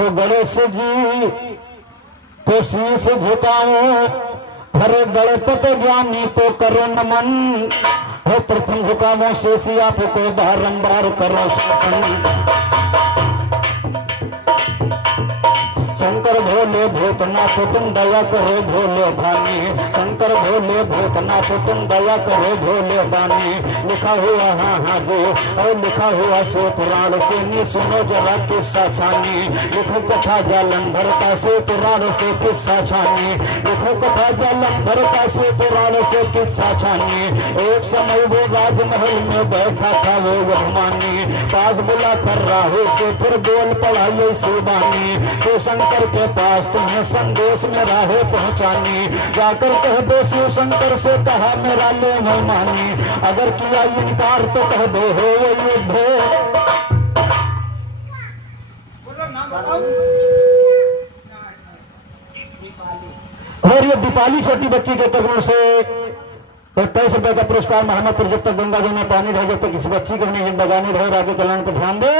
तो गणेश जी तो शीश झुकाओ, हरे गणपत ज्ञानी को करो नमन। हो प्रथम झुकाओ शेष आपको बारंबार करो स्मरण। शंकर भोले भूतनाथ तुम दया करो भोले भानी, शंकर भोले भूतनाथ तुम दया करो भोले भानी। लिखा हुआ हाँ हाँ जी और लिखा हुआ से पुराण से नी सुनो जरा किस्सा छानी। लिखो कथा जालंधर का से पुराण से किस्सा छानी। लिखो कथा जालंधर का से पुराण से किस्सा छानी। एक समय वो राजमहल में बैठा था वो यजमानी, पास बुला कर राहु से फिर बोल पड़ा ये शिवानी। तो शंकर के पास तुम्हें संदेश मेरा है पहुंचानी। जाकर कह दो शिव शंकर से कहा मेरा ले मेहमानी। अगर किया इनकार तो कह दो हो ये युद्ध। और ये दीपाली छोटी बच्ची के तरुण से 28 रुपए का पुरस्कार महामपुर जब तक गंगा जी में पानी रहे जब तक इस बच्ची को नहीं जिंदगानी रहे आगे कल्याण को ध्यान दे।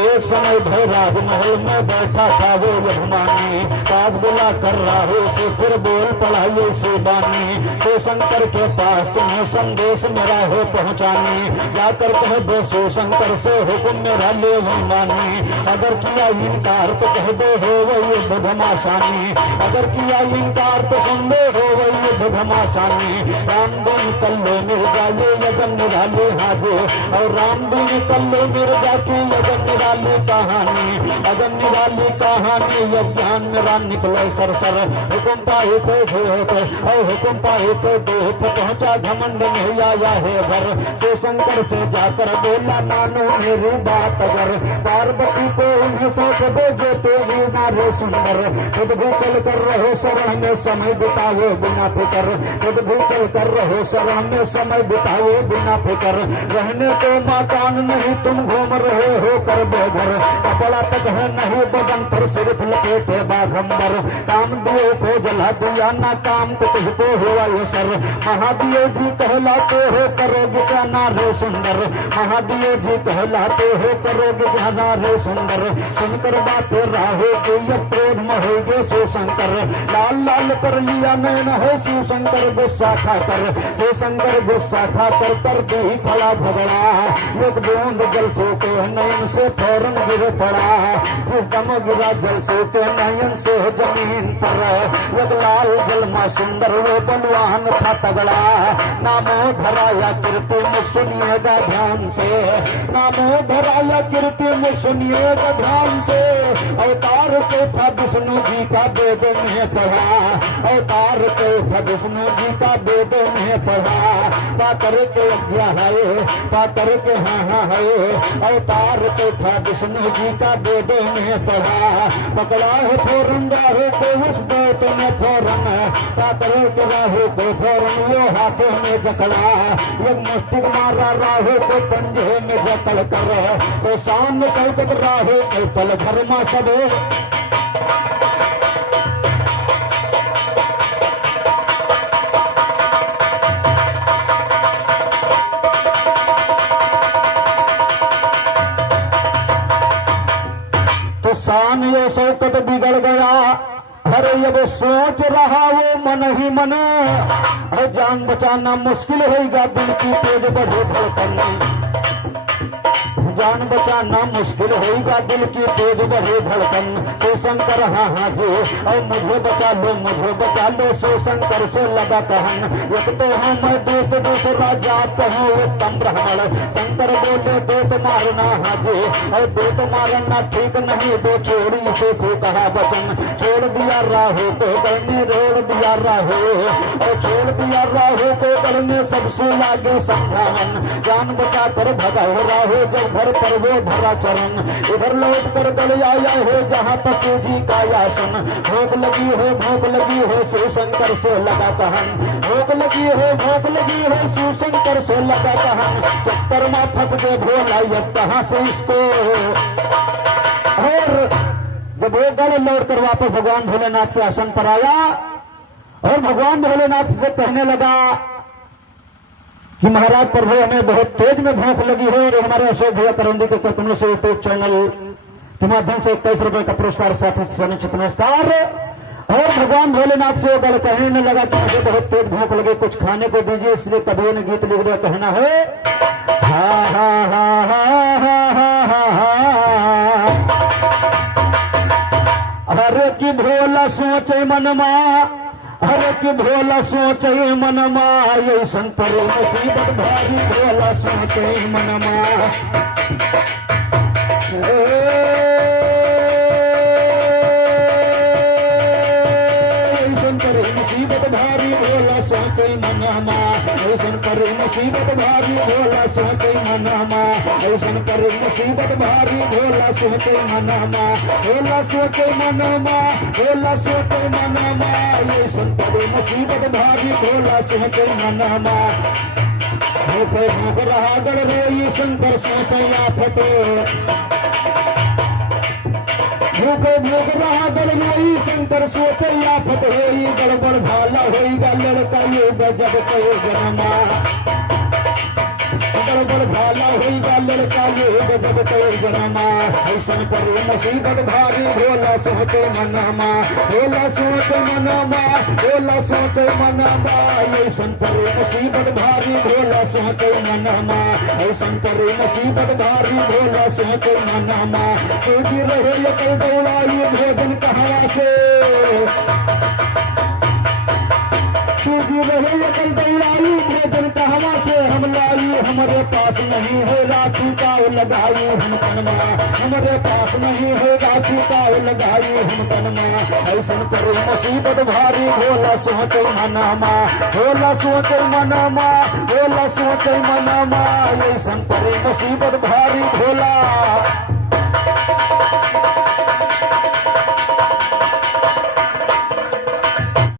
एक समय भय राजमहल में बैठा था वो यजमानी, पास बुला कर राहु से फिर बोल पड़ा ये शिवानी। तो शंकर के पास तुम्हें संदेश मेरा है पहुंचानी। जाकर कह दो शिव शंकर से हुक्म मेरा ले मानी। अगर किया इनकार तो कह दो हो वही युद्ध घमासानी। अगर किया इनकार तो सुन दो हो वही युद्ध घमासानी। राम दिन कल्लो मिर्जा ये यजन निराली हाजे, और राम दिन कल्लो मिर्जा की यजन निराली कहानी। अजन निराली कहानी यज्ञान मेरा निकले सरसर। हुकुम पाए तो धोत और हुकुम पाए तो दोत, पहुंचा घमंड नहीं आया है भर। शिव शंकर से जाकर बोला मानो मेरी बात अगर, पार्वती को उन्हें सौंप दो जो तो भी नारे सुंदर। खुद भी चल कर रहो शरण में समय बिताओ बिना फिकर। खुद भी चल कर रहो शरण में समय बिताओ बिना फिकर। रहने को मकान नहीं तुम घूम रहे हो कर बेघर। कपड़ा तक है नहीं बदन पर सिर्फ लपेटे बाघंबर। काम दियो को जला दिया ना काम को तुझको हुआ ये सर। महादेव जी कहलाते हो करोगे क्या नारे सुंदर। महादेव जी कहलाते हो करोगे क्या नारे सुंदर। सुनकर बातें राहो के ये क्रोध महोगे शिव शंकर। लाल लाल कर लिया नैन हो शिव शंकर गुस्सा खाकर। शिव शंकर गुस्सा खाकर कर दे ही खड़ा झगड़ा। एक बूंद जल से के नैन से फौरन गिर पड़ा। जिस दम गिरा जल से के नयन से जमीन पर। एक लाल जलमा सुंदर वो बलवान था तगड़ा। नामो धराया कीर्ति मुख सुनिएगा ध्यान से। नामो धराया कीर्ति मुख सुनिएगा ध्यान से। अवतार को था विष्णु जी का वेद में पढ़ा। अवतार को था विष्णु जी का वेद में पढ़ा। पातर के अध्याय पातर के हाँ है। अवतार को था विष्णु जी का वेद में पढ़ा। पकड़ा है फोरन राहु को उस बोत में फोरन। पातर के राहु को फोरन वो हाथों में जकड़ा। एक मुस्टिक मारा राहु को पंजे में जकड़ कर। तो सामने सौकत राहु को पल धर्मा सबे। शान ये शौकत बिगड़ गया। अरे ये वो सोच रहा वो मन ही मन। अरे जान बचाना मुश्किल होगा दिल की तेज बढ़े धड़कन। जान बचाना मुश्किल होगा दिल की तेज बढ़े धड़कन। शिव शंकर हाँ हाँ जी और मुझे बचा लो शिव शंकर से लगा कहन। एक तो हूँ मैं दूत दूसरा जात हूँ उत्तम ब्राह्मण। शंकर बोले दूत मारना हाँ जी और दूत मारना ठीक नहीं। दो छोड़ी से कहा वचन। छोड़ दिया राहु को गल में रोड़ दिया राहु। और छोड़ दिया राहु को गल में सबसे लागे संभावन। जान बचा कर भगा राहु जब घर पर वो भरा चरण। इधर लौट कर गल आया हो जहाँ पशु जी का आसन। भूख लगी हो शिव शंकर से लगा कहन। भूख लगी हो शिव शंकर से लगा कहन। चक्कर में फंस गए भोला ये कहाँ से इसको। और जब वो गल लौट कर वापस भगवान भोलेनाथ के आसन पर आया और भगवान भोलेनाथ से कहने लगा कि महाराज प्रभु हमें बहुत तेज में भूख लगी है और हमारे अशोक भैया करंदी के कथनों से यूट्यूब चैनल के माध्यम से 21 रुपए का पुरस्कार साथ समुचित नमस्कार। और भगवान भोलेनाथ से बल कहने लगा कि मुझे बहुत तेज भूख लगे, कुछ खाने को दीजिए। इसलिए कवियों ने गीत लिख दिया, कहना है हा हा हा हा हा हा हरे की भोला सोचे मनमा, हरे की भोला सोचे मनमा, ये संतर मुसीबत भारी भोला सोचे मनमा। मुसीबत भारी भोला सोचे मनमा, ऐसन पर मुसीबत भारी भोला सोचे मनमा, ऐसन पर मुसीबत भारी भोला सोचे मनमा, भोला सोचे मनमा, भोला सोचे मनमा, ऐसन पर मुसीबत भारी भोला सोचे मनमा। भूखे भूख रहा गड़ रोई शंकर सोचे आफत, भूखे भूख रहा गड़ रोई शंकर सोचे आफत होई, गड़बड़ भाला होईगा लड़का ये गजब कयो जनमा, गड़बड़ भाला होईगा लड़का ये गजब कयो जनमा। ऐसन पर मुसीबत भारी भोला सोचे मनमा, भोला सोचे मनमा, भोला सोचे मनमा, ऐसन पर मुसीबत भारी भोला सोचे मनमा, ऐसन पर मुसीबत भारी भोला सोचे मनमा। सूझी रहे कल दौड़ाई भोजन कहाँ से, सूझी रहे कल दौड़ाई भोजन कहाँ से हम लाई, हमारे पास नहीं है राखी का लगाई हम तनमा, हमारे पास नहीं है राखी का लगाई हम तनमा। ऐसन पर मुसीबत भारी भोला सोचे मनमा, भोला सोचे मनमा, भोला सोचे मनमा, ऐसन पर मुसीबत भारी भोला